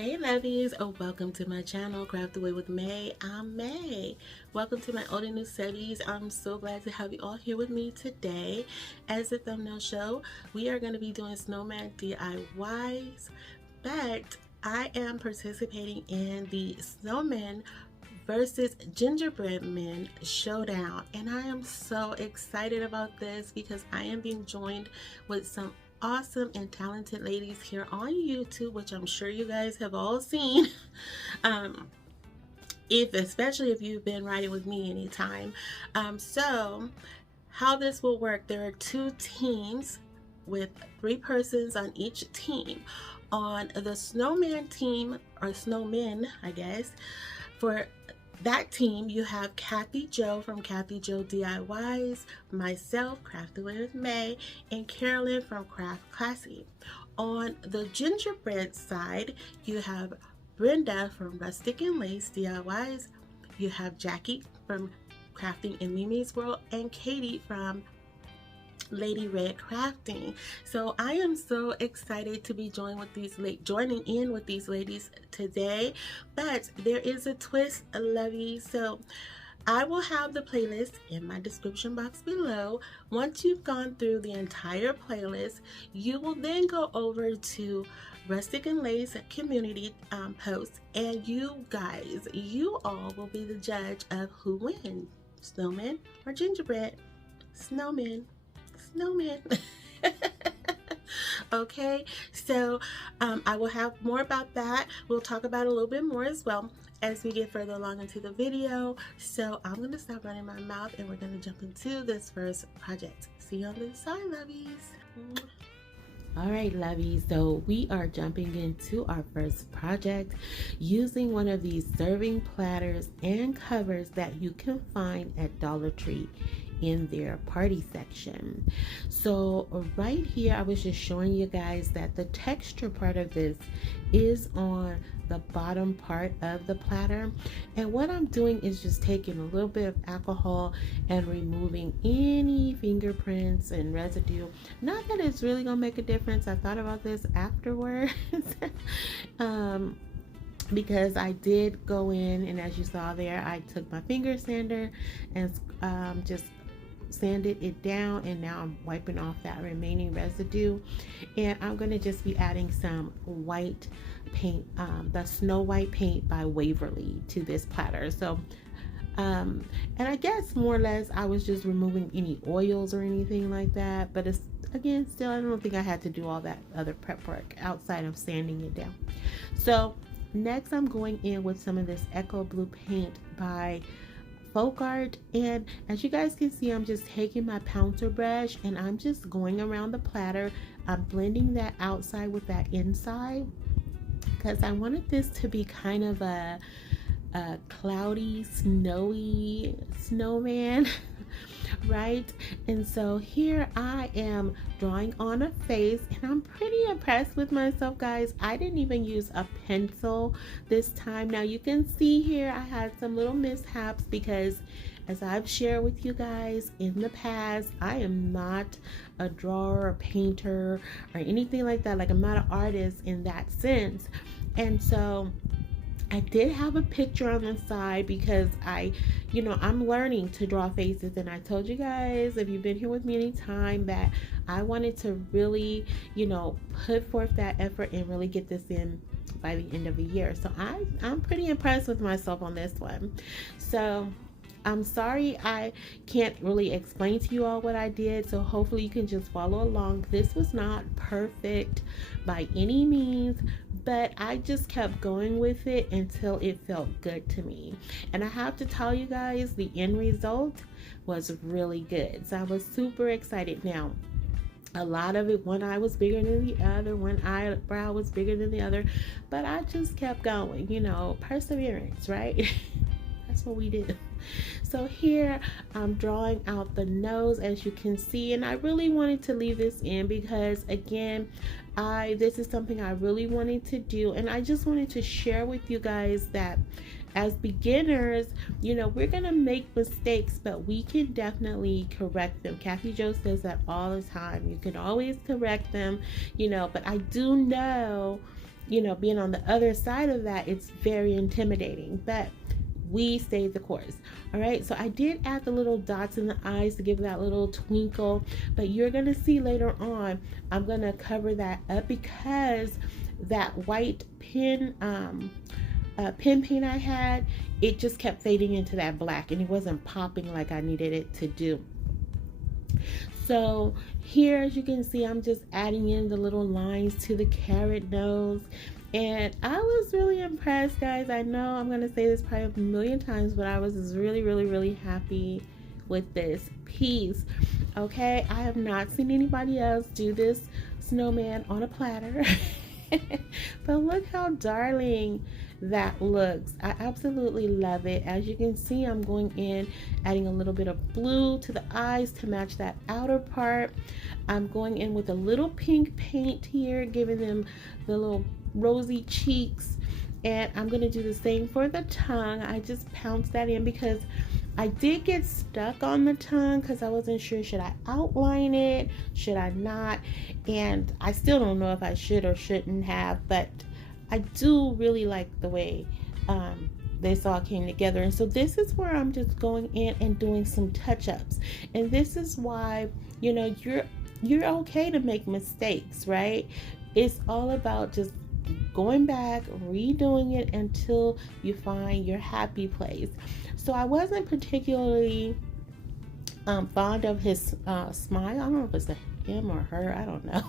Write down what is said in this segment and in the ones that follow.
Hey lovies, welcome to my channel, Craft Away with May. I'm May. Welcome to my old and new series. I'm so glad to have you all here with me today. As the thumbnail show, we are going to be doing snowman DIYs, but I am participating in the Snowmen versus gingerbread men showdown, and I am so excited about this because I am being joined with some awesome and talented ladies here on YouTube, which I'm sure you guys have all seen. Especially if you've been riding with me anytime. So how this will work, there are two teams with 3 persons on each team. On the snowman team, or snowmen I guess, for that team, you have Kathy Joe from Kathy Joe DIYs, myself, Craft Away with May, and Carolyn from Craft Classy. On the gingerbread side, you have Brenda from Rustic and Lace DIYs, you have Jackie from Crafting in Mimi's World, and Katie from Lady Red Crafting. So I am so excited to be joining in with these ladies today, but there is a twist, lovey. So I will have the playlist in my description box below. Once you've gone through the entire playlist, you will then go over to Rustic and Lace community post, and you all will be the judge of who wins, snowman or gingerbread. Snowman. Okay, so I will have more about that. We'll talk about it a little bit more as well as we get further along into the video. So I'm going to stop running my mouth and we're going to jump into this first project. See you on the side, lovies. Alright lovies, so we are jumping into our first project using one of these serving platters and covers that you can find at Dollar Tree in their party section. So right here I was just showing you guys that the texture part of this is on the bottom part of the platter, and what I'm doing is just taking a little bit of alcohol and removing any fingerprints and residue. Not that it's really gonna make a difference. I thought about this afterwards because I did go in, and as you saw there, I took my finger sander and just sanded it down, and now I'm wiping off that remaining residue, and I'm going to just be adding some white paint, the Snow White paint by Waverly, to this platter. So and I guess more or less I was just removing any oils or anything like that, but it's, again, still, I don't think I had to do all that other prep work outside of sanding it down. So next I'm going in with some of this Echo Blue paint by FolkArt, and as you guys can see, I'm just taking my pouncer brush and I'm just going around the platter. I'm blending that outside with that inside because I wanted this to be kind of a cloudy, snowy snowman. Right? And so here I am drawing on a face, and I'm pretty impressed with myself, guys. I didn't even use a pencil this time. Now you can see here I had some little mishaps because, as I've shared with you guys in the past, I am not a drawer or painter or anything like that. Like, I'm not an artist in that sense. And so I did have a picture on the side because I'm learning to draw faces, and I told you guys, if you've been here with me any time, that I wanted to really, put forth that effort and really get this in by the end of the year. So I'm pretty impressed with myself on this one. So I'm sorry I can't really explain to you all what I did, so hopefully you can just follow along. This was not perfect by any means, but I just kept going with it until it felt good to me. And I have to tell you guys, the end result was really good. So I was super excited. Now, a lot of it, one eye was bigger than the other, one eyebrow was bigger than the other, but I just kept going, perseverance, right? That's what we did. So here I'm drawing out the nose, as you can see, and I really wanted to leave this in because, again, this is something I really wanted to do, and I just wanted to share with you guys that as beginners, we're gonna make mistakes, but we can definitely correct them. Kathy Jo says that all the time. You can always correct them, but I do know you know, being on the other side of that, it's very intimidating, but we stayed the course. All right, so I did add the little dots in the eyes to give that little twinkle, but you're gonna see later on I'm gonna cover that up because that white pin pin paint I had, it just kept fading into that black and it wasn't popping like I needed it to do. So here, as you can see, I'm just adding in the little lines to the carrot nose. And I was really impressed, guys. I know I'm going to say this probably a million times, but I was just really, really, really happy with this piece. Okay, I have not seen anybody else do this snowman on a platter. But look how darling that looks. I absolutely love it. As you can see, I'm going in, adding a little bit of blue to the eyes to match that outer part. I'm going in with a little pink paint here, giving them the little rosy cheeks. And I'm going to do the same for the tongue. I just pounced that in because I did get stuck on the tongue because I wasn't sure, should I outline it, should I not? And I still don't know if I should or shouldn't have, but I do really like the way this all came together. And so this is where I'm just going in and doing some touch-ups. And this is why, you know, you're okay to make mistakes, right? It's all about just going back, redoing it until you find your happy place. So I wasn't particularly fond of his smile. I don't know if it's him or her, I don't know.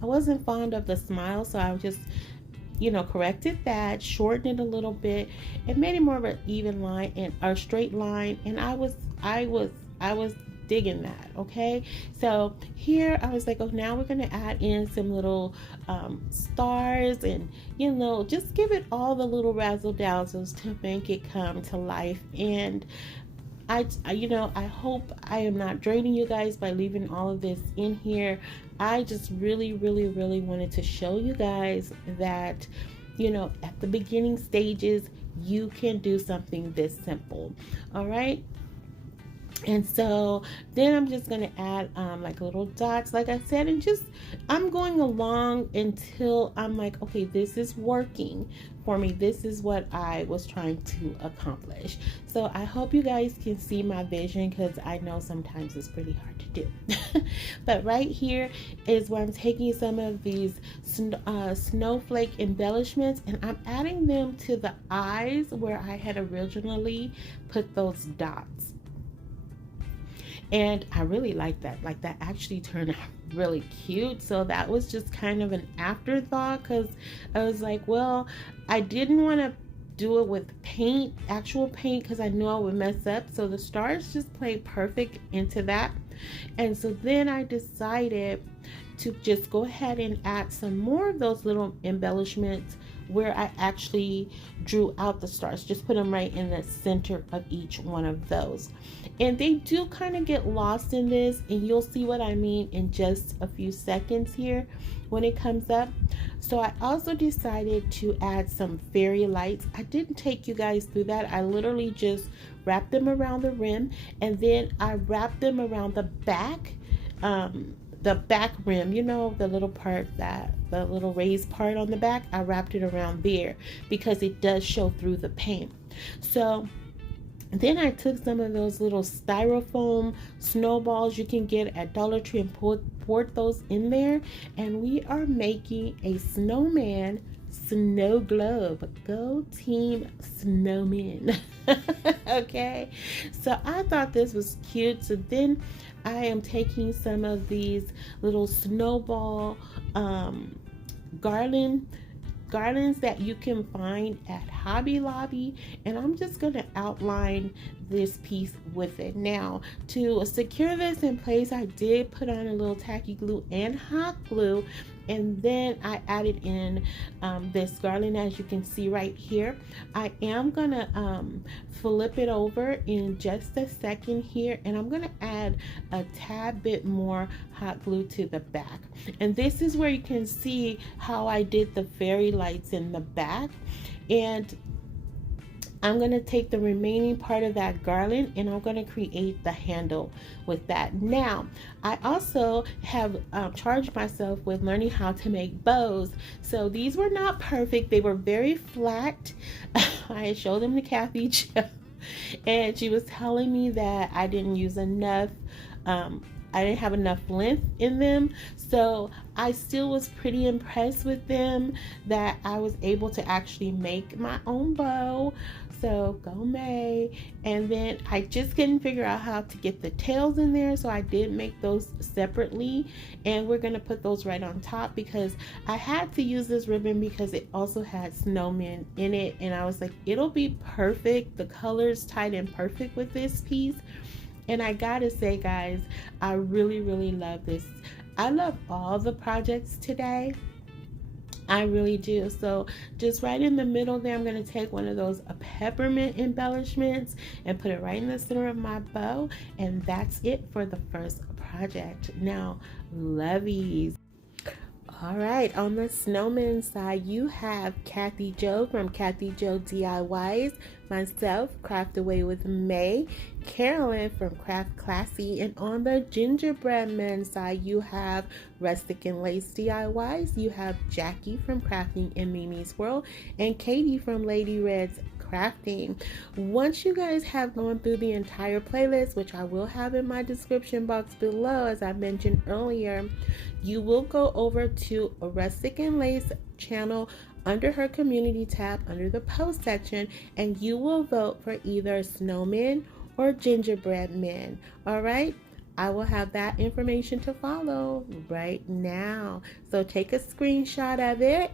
I wasn't fond of the smile, so I just, you know, corrected that, shortened it a little bit, and made it more of an even line and a straight line. And I was digging that. Okay, so here I was like, oh, now we're gonna add in some little stars, and you know, just give it all the little razzle dazzles to make it come to life. And I you know, I hope I am not draining you guys by leaving all of this in here. I just really, really, really wanted to show you guys that, you know, at the beginning stages, you can do something this simple. All right. And so then I'm just going to add like little dots, like I said, and just I'm going along until I'm like, okay, this is working for me. This is what I was trying to accomplish. So I hope you guys can see my vision, because I know sometimes it's pretty hard to do. But right here is where I'm taking some of these snowflake embellishments, and I'm adding them to the eyes where I had originally put those dots. And I really like that. Like, that actually turned out really cute. So that was just kind of an afterthought, because I was like, well, I didn't want to do it with paint, actual paint, because I knew I would mess up. So the stars just played perfect into that. And so then I decided to just go ahead and add some more of those little embellishments where I actually drew out the stars. Just put them right in the center of each one of those. And they do kind of get lost in this, and you'll see what I mean in just a few seconds here when it comes up. So I also decided to add some fairy lights. I didn't take you guys through that. I literally just wrapped them around the rim, and then I wrapped them around the back rim, you know, the little part, that the little raised part on the back, I wrapped it around there because it does show through the paint. So then I took some of those little styrofoam snowballs you can get at Dollar Tree and poured those in there, and we are making a snowman snow globe. Go team snowmen. Okay, so I thought this was cute. So then I am taking some of these little snowball garlands that you can find at Hobby Lobby, and I'm just going to outline this piece with it. Now, to secure this in place, I did put on a little tacky glue and hot glue, and then I added in this garland, as you can see right here. I am gonna flip it over in just a second here, and I'm gonna add a tad bit more hot glue to the back. And this is where you can see how I did the fairy lights in the back. And I'm going to take the remaining part of that garland and I'm going to create the handle with that. Now, I also have charged myself with learning how to make bows. So these were not perfect. They were very flat. I showed them to Kathy Jo, and she was telling me that I didn't use enough I didn't have enough length in them, so I still was pretty impressed with them that I was able to actually make my own bow. So go May. And then I just couldn't figure out how to get the tails in there, so I did make those separately, and we're gonna put those right on top because I had to use this ribbon because it also had snowmen in it, and I was like, it'll be perfect. The colors tied in perfect with this piece. And I gotta say, guys, I really love this. I love all the projects today. I really do. So just right in the middle there, I'm going to take one of those peppermint embellishments and put it right in the center of my bow. And that's it for the first project. Now, Lovies. All right, on the Snowman side, you have Kathy Jo from Kathy Jo DIYs, myself, Craft Away with May, Carolyn from Craft Classy, and on the gingerbread men side, you have Rustic and Lace DIYs, you have Jackie from Crafting in Mimi's World, and Katie from Lady Red's Crafting. Once you guys have gone through the entire playlist, which I will have in my description box below, as I mentioned earlier, you will go over to a Rustic and Lace channel under her community tab under the post section, and you will vote for either Snowmen or gingerbread men. All right, I will have that information to follow right now, so take a screenshot of it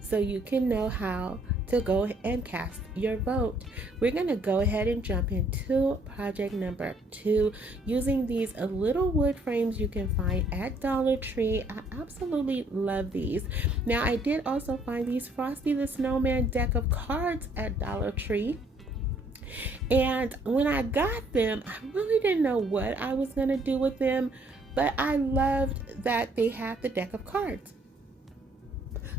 so you can know how to go and cast your vote. We're gonna go ahead and jump into project number 2 using these little wood frames you can find at Dollar Tree. I absolutely love these. Now, I did also find these Frosty the Snowman deck of cards at Dollar Tree. And when I got them, I really didn't know what I was gonna do with them, but I loved that they had the deck of cards.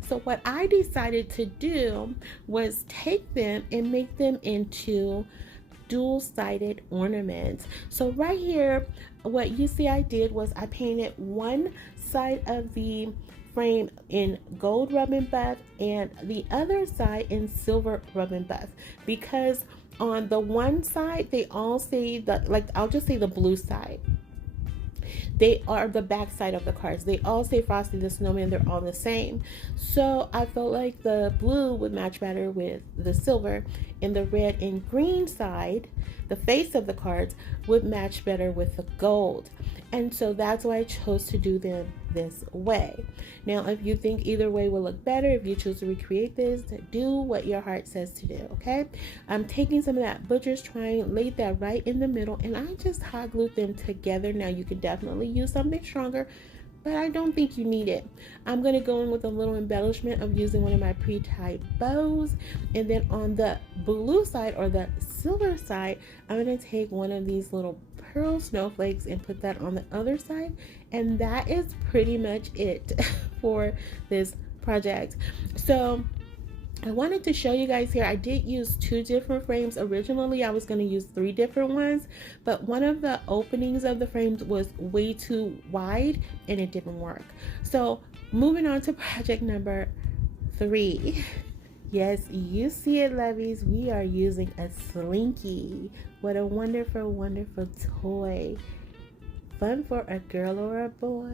So what I decided to do was take them and make them into dual-sided ornaments. So right here, what you see I did was I painted one side of the frame in gold rub and buff and the other side in silver rub and buff, because on the one side they all say that, like, I'll just say the blue side, they are the back side of the cards. They all say Frosty the Snowman. They're all the same. So I felt like the blue would match better with the silver, and the red and green side, the face of the cards, would match better with the gold. And so that's why I chose to do them this way. Now, if you think either way will look better, if you choose to recreate this, do what your heart says to do, okay? I'm taking some of that butcher's twine, laid that right in the middle, and I just hot glued them together. Now, you can definitely use something stronger, but I don't think you need it. I'm going to go in with a little embellishment of using one of my pre-tied bows, and then on the blue side or the silver side, I'm going to take one of these little pearl snowflakes and put that on the other side, and that is pretty much it for this project. So I wanted to show you guys here, I did use 2 different frames. Originally I was going to use 3 different ones, but one of the openings of the frames was way too wide and it didn't work. So moving on to project number 3. Yes, you see it, Lovies, we are using a Slinky. What a wonderful, wonderful toy. Fun for a girl or a boy.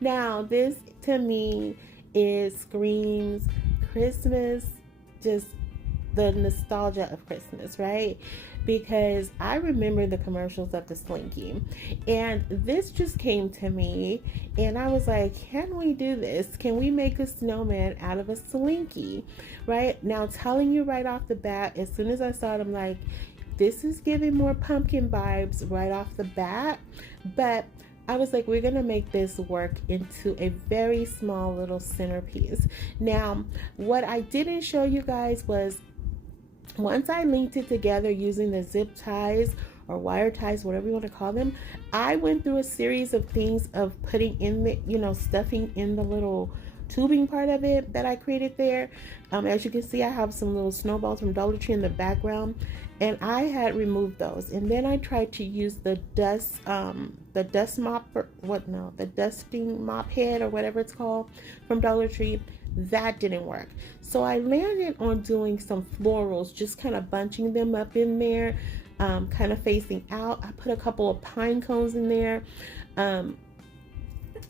Now, this to me screams Christmas, just the nostalgia of Christmas, right? Because I remember the commercials of the Slinky, and this just came to me, and I was like, can we do this? Can we make a snowman out of a Slinky? Right now, telling you right off the bat, as soon as I saw it, I'm like, this is giving more pumpkin vibes right off the bat. But I was like, we're gonna make this work into a very small little centerpiece. Now, what I didn't show you guys was, once I linked it together using the zip ties or wire ties, whatever you want to call them, I went through a series of things of putting in the, stuffing in the little tubing part of it that I created there. As you can see, I have some little snowballs from Dollar Tree in the background, and I had removed those. And then I tried to use the dust mop, or the dusting mop head or whatever it's called from Dollar Tree. That didn't work. So I landed on doing some florals, just kind of bunching them up in there, kind of facing out. I put a couple of pine cones in there, and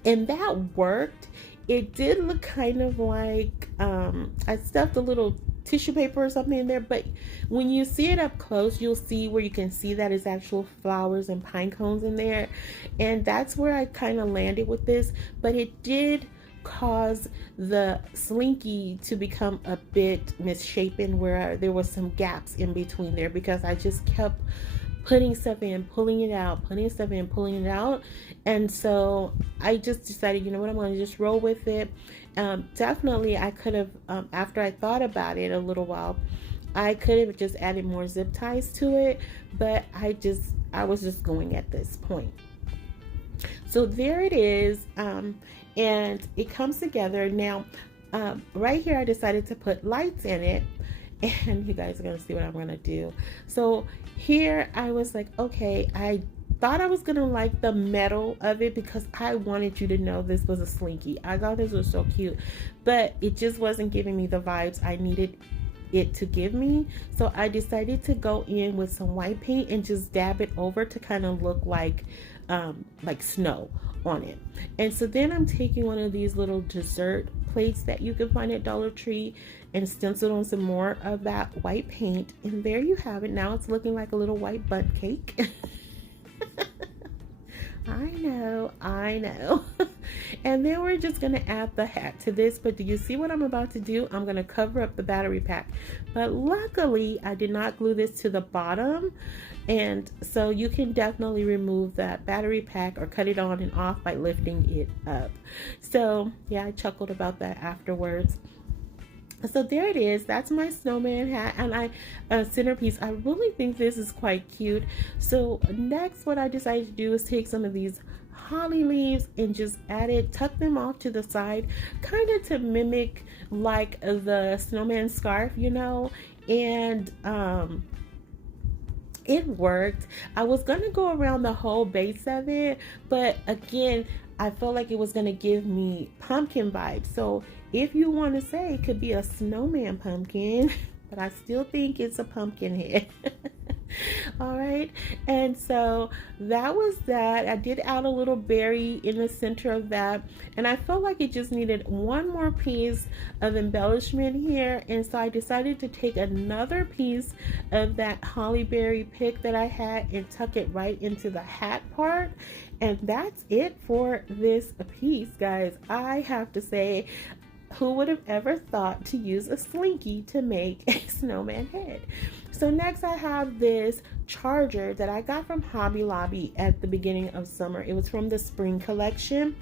that worked. It did look kind of like I stuffed a little tissue paper or something in there, but when you see it up close, you'll see where you can see that it's actual flowers and pine cones in there. And that's where I kind of landed with this, but it did cause the Slinky to become a bit misshapen, where there was some gaps in between there, because I just kept putting stuff in, pulling it out, putting stuff in, pulling it out. And so I just decided, you know what, I'm going to just roll with it. Definitely I could have, after I thought about it a little while, I could have just added more zip ties to it, but I was just going at this point. So there it is, and it comes together. Now, right here I decided to put lights in it, and you guys are going to see what I'm going to do. So here I was like, okay, I thought I was going to like the metal of it because I wanted you to know this was a Slinky. I thought this was so cute, but it just wasn't giving me the vibes I needed it to give me. So I decided to go in with some white paint and just dab it over to kind of look like snow on it. And so then I'm taking one of these little dessert plates that you can find at Dollar Tree and stenciled on some more of that white paint, and there you have it. Now it's looking like a little white bundt cake. I know. And then we're just gonna add the hat to this, but do you see what I'm about to do? I'm gonna cover up the battery pack, but luckily I did not glue this to the bottom, and so you can definitely remove that battery pack or cut it on and off by lifting it up. So yeah, I chuckled about that afterwards. So there it is. That's my snowman hat, and centerpiece. I really think this is quite cute. So next, what I decided to do is take some of these holly leaves and just tuck them off to the side, kind of to mimic like the snowman scarf, you know. And it worked. I was gonna go around the whole base of it, but again, I felt like it was gonna give me pumpkin vibes. So if you want to say it could be a snowman pumpkin, but I still think it's a pumpkin head. All right, and so that was that. I did add a little berry in the center of that, and I felt like it just needed one more piece of embellishment here, and so I decided to take another piece of that holly berry pick that I had and tuck it right into the hat part. And that's it for this piece, guys. I have to say, who would have ever thought to use a Slinky to make a snowman head? So next I have this charger that I got from Hobby Lobby at the beginning of summer. It was from the spring collection,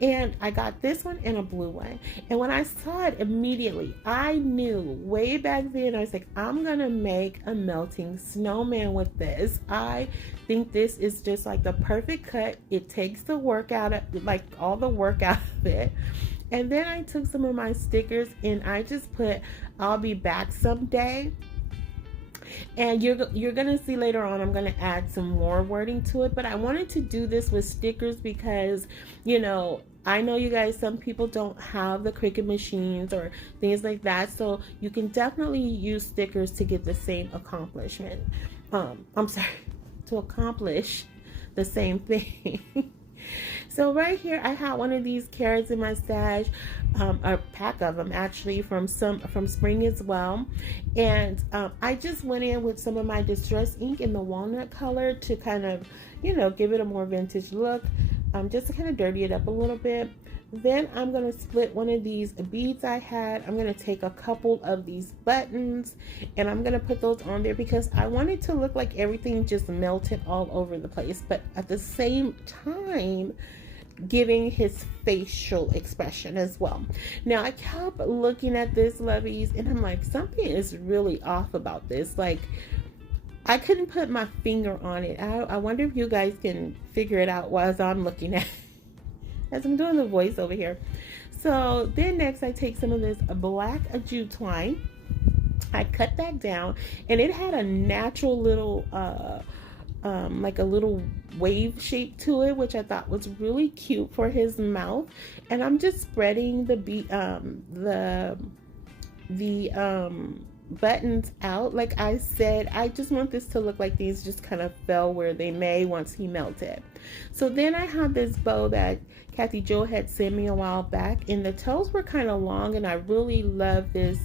and I got this one and a blue one. And when I saw it immediately, I knew way back then, I was like, I'm gonna make a melting snowman with this. I think this is just like the perfect cut. It takes the work out of, like all the work out of it. And then I took some of my stickers and I just put, I'll be back someday. And you're gonna see later on, I'm gonna add some more wording to it, but I wanted to do this with stickers because, you know you guys, some people don't have the Cricut machines or things like that, so you can definitely use stickers to get the same accomplishment. To accomplish the same thing. So right here I had one of these carrots in my stash, a pack of them actually from spring as well, and I just went in with some of my distress ink in the walnut color to kind of, give it a more vintage look, just to kind of dirty it up a little bit. Then I'm going to split one of these beads I had. I'm going to take a couple of these buttons and I'm going to put those on there because I want it to look like everything just melted all over the place, but at the same time giving his facial expression as well. Now I kept looking at this, Lovies, and I'm like, something is really off about this. Like, I couldn't put my finger on it. I wonder if you guys can figure it out while I'm looking at it, as I'm doing the voice over here. So then next I take some of this black jute twine. I cut that down, and it had a natural little like a little wave shape to it, which I thought was really cute for his mouth. And I'm just spreading the buttons out. Like I said, I just want this to look like these just kind of fell where they may once he melted. So then I have this bow that Kathy Jo had sent me a while back, and the toes were kind of long, and I really love this.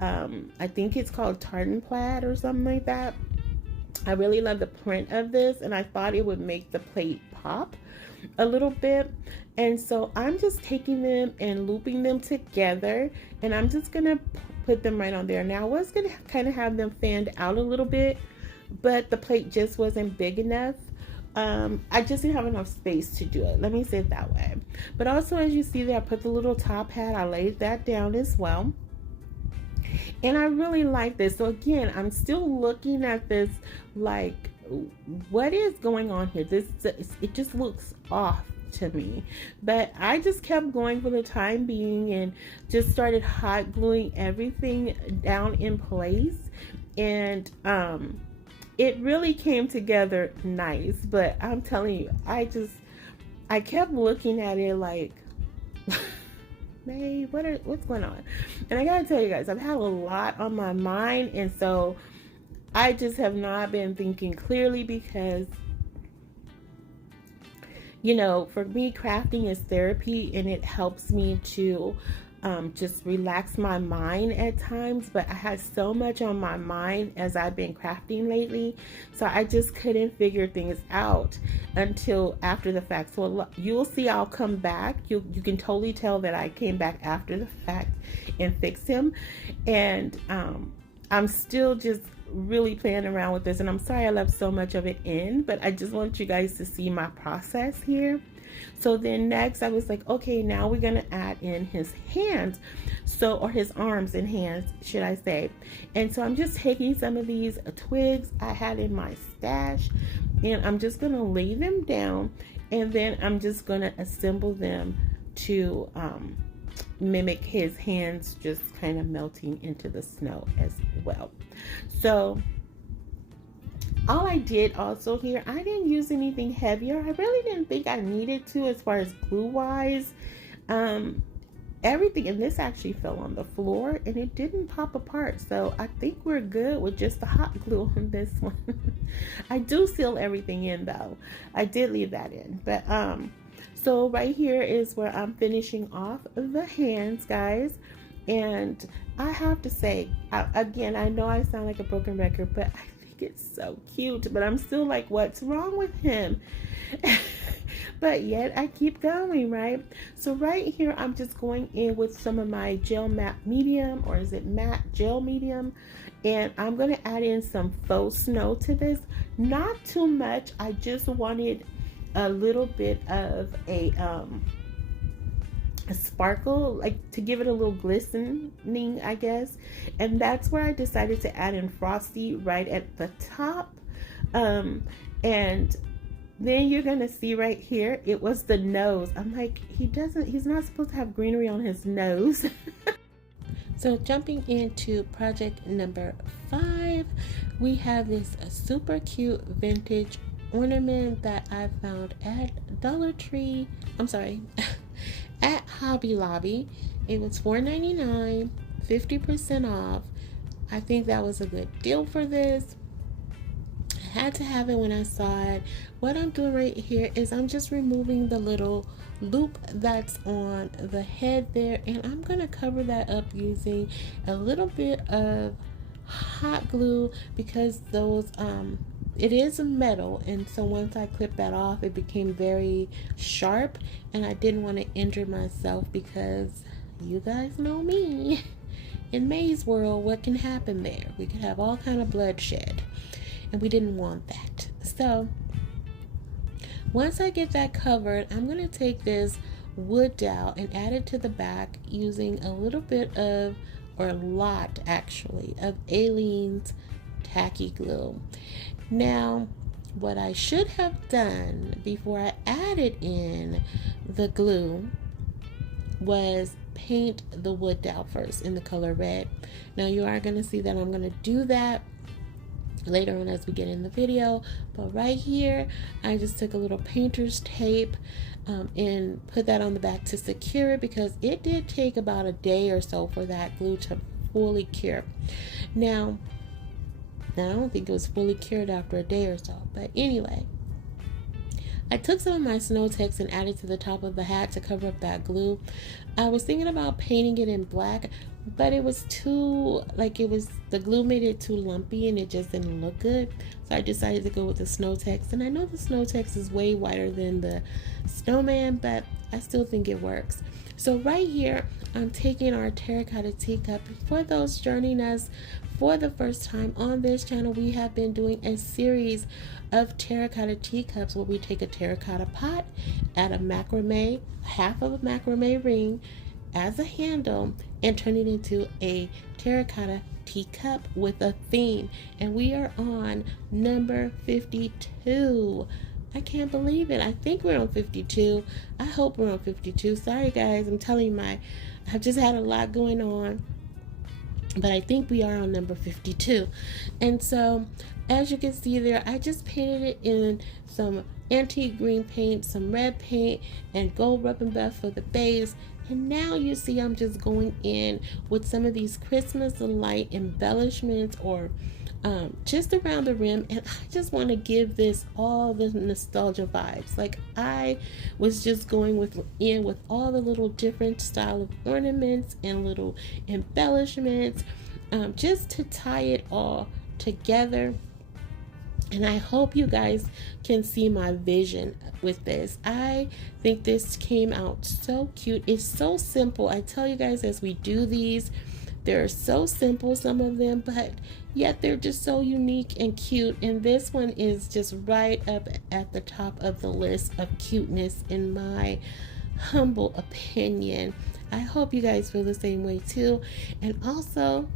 I think it's called tartan plaid or something like that. I really love the print of this, and I thought it would make the plate pop a little bit. And so I'm just taking them and looping them together, and I'm just gonna put them right on there. Now I was gonna kind of have them fanned out a little bit, but the plate just wasn't big enough. I just didn't have enough space to do it, let me say it that way. But also, as you see there, I put the little top hat, I laid that down as well. And I really like this. So again, I'm still looking at this like, what is going on here? It just looks off to me. But I just kept going for the time being and just started hot gluing everything down in place. And it really came together nice. But I'm telling you, I kept looking at it like May, what's going on? And I gotta tell you guys, I've had a lot on my mind, and so I just have not been thinking clearly, because you know, for me, crafting is therapy, and it helps me to just relax my mind at times. But I had so much on my mind as I've been crafting lately, so I just couldn't figure things out until after the fact. So you'll see I'll come back. You can totally tell that I came back after the fact and fixed him. And I'm still just really playing around with this, and I'm sorry I left so much of it in, but I just want you guys to see my process here. So then next I was like, okay, now we're gonna add in his hands, so, or his arms and hands, should I say. And so I'm just taking some of these twigs I had in my stash, and I'm just gonna lay them down, and then I'm just gonna assemble them to mimic his hands just kind of melting into the snow as well. So all I did also here, I didn't use anything heavier. I really didn't think I needed to as far as glue wise. Everything, and this actually fell on the floor and it didn't pop apart, so I think we're good with just the hot glue on this one. I do seal everything in though. I did leave that in, but so right here is where I'm finishing off the hands, guys. And I have to say, again, I know I sound like a broken record, but I think it's so cute. But I'm still like, what's wrong with him? But yet I keep going, right? So right here, I'm just going in with some of my gel matte medium, or is it matte gel medium? And I'm going to add in some faux snow to this. Not too much. I just wanted a little bit of a sparkle, like to give it a little glistening, I guess. And that's where I decided to add in Frosty right at the top. And then you're gonna see right here, it was the nose. I'm like, he's not supposed to have greenery on his nose. So jumping into project number 5, we have this super cute vintage ornament that I found at Dollar Tree. I'm sorry, at Hobby Lobby. It was $4.99, 50% off. I think that was a good deal for this. I had to have it when I saw it. What I'm doing right here is I'm just removing the little loop that's on the head there, and I'm gonna cover that up using a little bit of hot glue, because those it is a metal, and so once I clipped that off, it became very sharp, and I didn't want to injure myself, because you guys know me. In May's world, what can happen there? We could have all kind of bloodshed, and we didn't want that. So once I get that covered, I'm going to take this wood dowel and add it to the back using a little bit of, or a lot actually, of Aleene's tacky glue. Now, what I should have done before I added in the glue was paint the wood dowel first in the color red. Now you are going to see that I'm going to do that later on as we get in the video, but right here I just took a little painter's tape and put that on the back to secure it, because it did take about a day or so for that glue to fully cure. Now I don't think it was fully cured after a day or so, but anyway, I took some of my Snow Tex and added to the top of the hat to cover up that glue. I was thinking about painting it in black, but it was too, the glue made it too lumpy and it just didn't look good. So I decided to go with the Snow Tex. And I know the Snow Tex is way whiter than the Snowman, but I still think it works. So right here, I'm taking our terracotta teacup. For those joining us for the first time on this channel, we have been doing a series of terracotta teacups where we take a terracotta pot, add a macrame, half of a macrame ring as a handle, and turn it into a terracotta teacup with a theme. And we are on number 52. I can't believe it. I think we're on 52. I hope we're on 52. Sorry guys, I'm telling you, I've just had a lot going on, but I think we are on number 52. And so as you can see there, I just painted it in some antique green paint, some red paint, and gold rub and buff for the base. And now you see I'm just going in with some of these Christmas light embellishments, or just around the rim, and I just want to give this all the nostalgia vibes. Like, I was just going with all the little different style of ornaments and little embellishments, just to tie it all together. And I hope you guys can see my vision with this. I think this came out so cute. It's so simple. I tell you guys, as we do these, they're so simple, some of them, but yet they're just so unique and cute. And this one is just right up at the top of the list of cuteness, in my humble opinion. I hope you guys feel the same way too. And also,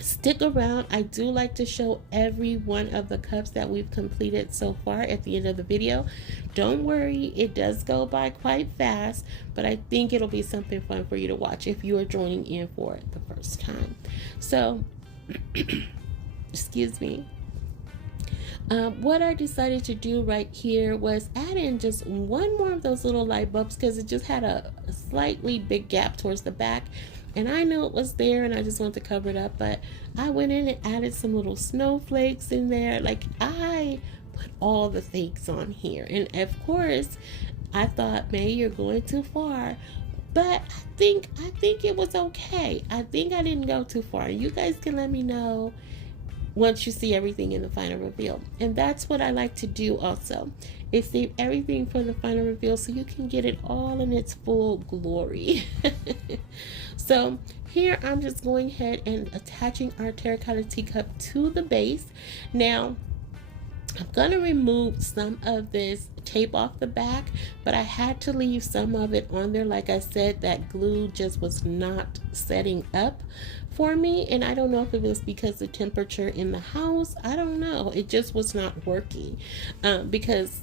stick around. I do like to show every one of the cups that we've completed so far at the end of the video. Don't worry, it does go by quite fast, but I think it'll be something fun for you to watch if you are joining in for it the first time. So excuse me. What I decided to do right here was add in just one more of those little light bulbs, because it just had a slightly big gap towards the back. And I knew it was there and I just wanted to cover it up, but I went in and added some little snowflakes in there. Like, I put all the things on here. And of course, I thought, May, you're going too far. But I think it was okay. I think I didn't go too far. You guys can let me know once you see everything in the final reveal. And that's what I like to do also, is save everything for the final reveal so you can get it all in its full glory. So here I'm just going ahead and attaching our terracotta teacup to the base. Now I'm gonna remove some of this tape off the back, but I had to leave some of it on there. Like I said, that glue just was not setting up for me, and I don't know if it was because the temperature in the house, I don't know, it just was not working, because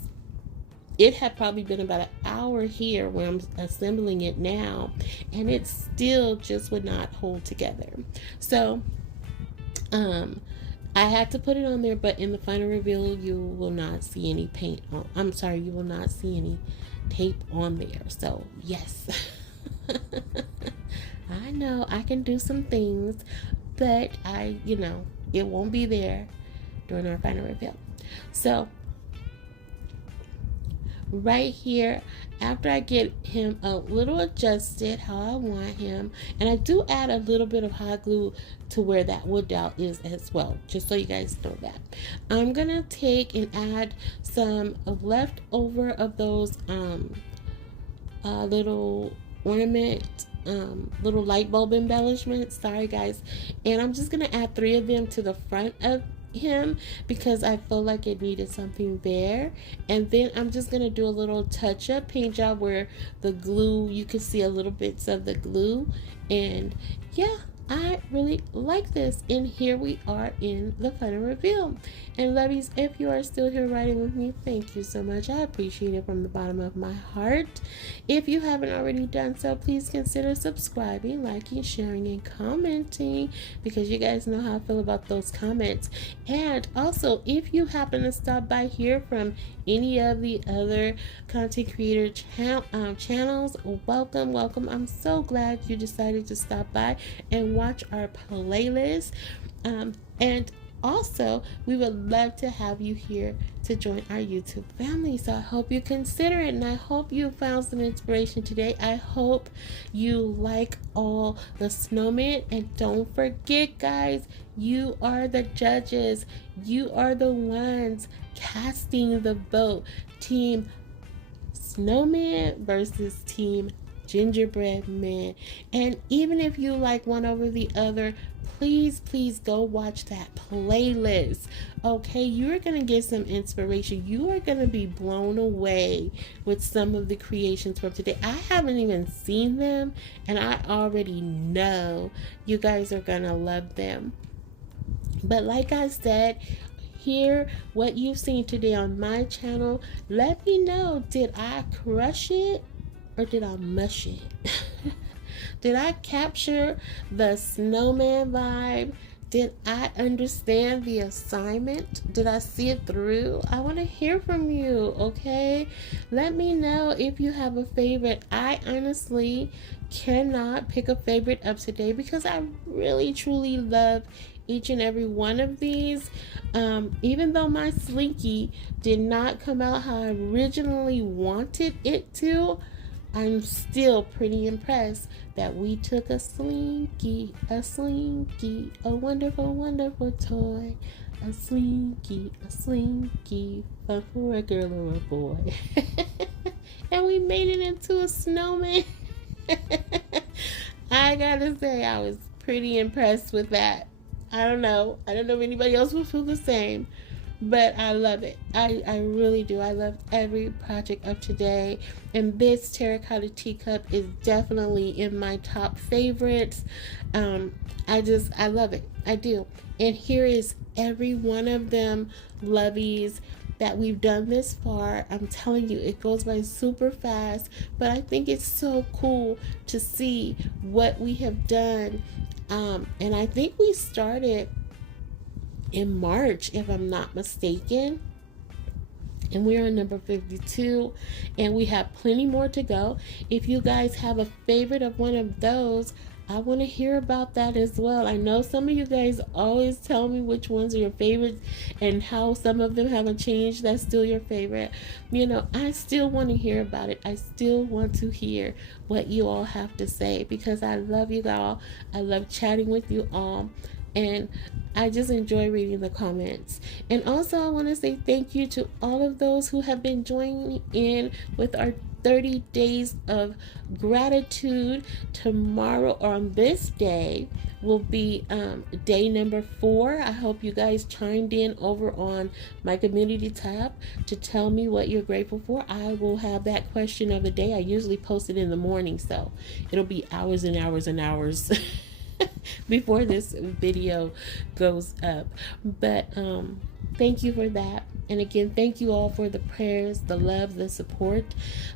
it had probably been about an hour here where I'm assembling it now, and it still just would not hold together. So I had to put it on there, but in the final reveal you will not see any paint on, I'm sorry, you will not see any tape on there. So yes. I know I can do some things, but it won't be there during our final reveal. So right here, after I get him a little adjusted how I want him, and I do add a little bit of hot glue to where that wood dowel is as well, just so you guys know that. I'm gonna take and add some leftover of those little ornament little light bulb embellishments, sorry guys, and I'm just gonna add 3 of them to the front of him because I feel like it needed something there. And then I'm just gonna do a little touch-up paint job where the glue, you can see a little bits of the glue. And yeah, I really like this. And here we are in the final reveal. And lovies, if you are still here riding with me, thank you so much. I appreciate it from the bottom of my heart. If you haven't already done so, please consider subscribing, liking, sharing, and commenting, because you guys know how I feel about those comments. And also, if you happen to stop by here from any of the other content creator channels, welcome. I'm so glad you decided to stop by and watch our playlist. And also, we would love to have you here to join our YouTube family. So I hope you consider it, and I hope you found some inspiration today. I hope you like all the snowmen. And don't forget, guys, you are the judges. You are the ones casting the vote. Team Snowman versus Team Gingerbread Man. And even if you like one over the other, please go watch that playlist. Okay, you're gonna get some inspiration. You are gonna be blown away with some of the creations from today. I haven't even seen them, and I already know you guys are gonna love them. But like I said, hear what you've seen today on my channel. Let me know, did I crush it or did I mush it? Did I capture the snowman vibe? Did I understand the assignment? Did I see it through? I want to hear from you, okay? Let me know if you have a favorite. I honestly cannot pick a favorite up today because I really truly love each and every one of these. Even though my Slinky did not come out how I originally wanted it to, I'm still pretty impressed that we took a Slinky, a wonderful toy, a Slinky, fun for a girl or a boy. And we made it into a snowman. I gotta say, I was pretty impressed with that. I don't know if anybody else will feel the same, but I love it. I really do. I love every project of today, and this terracotta teacup is definitely in my top favorites. I love it. I do. And here is every one of them, lovies, that we've done this far. I'm telling you, it goes by super fast, but I think it's so cool to see what we have done. And I think we started in March, if I'm not mistaken, and we're on number 52, and we have plenty more to go. If you guys have a favorite of one of those, I want to hear about that as well. I know some of you guys always tell me which ones are your favorites and how some of them haven't changed. That's still your favorite. You know, I still want to hear about it. I still want to hear what you all have to say, because I love you all. I love chatting with you all. And I just enjoy reading the comments. And also, I want to say thank you to all of those who have been joining in with our 30 days of gratitude. Tomorrow, on this day, will be day number 4. I hope you guys chimed in over on my community tab to tell me what you're grateful for. I will have that question of the day. I usually post it in the morning, so it'll be hours and hours and hours before this video goes up. But thank you for that. And again, thank you all for the prayers, the love, the support.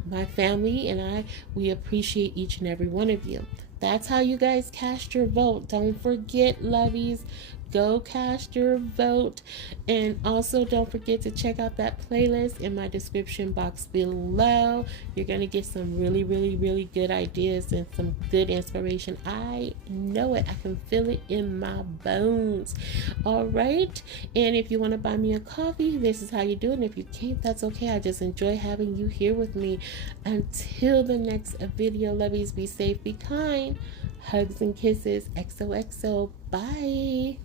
My family and we appreciate each and every one of you. That's how you guys cast your vote. Don't forget, lovies, go cast your vote. And also, don't forget to check out that playlist in my description box below. You're going to get some really good ideas and some good inspiration. I know it. I can feel it in my bones. All right. And if you want to buy me a coffee, this is how you do it. And if you can't, that's okay. I just enjoy having you here with me. Until the next video, lovies, be safe, be kind. Hugs and kisses. XOXO. Bye.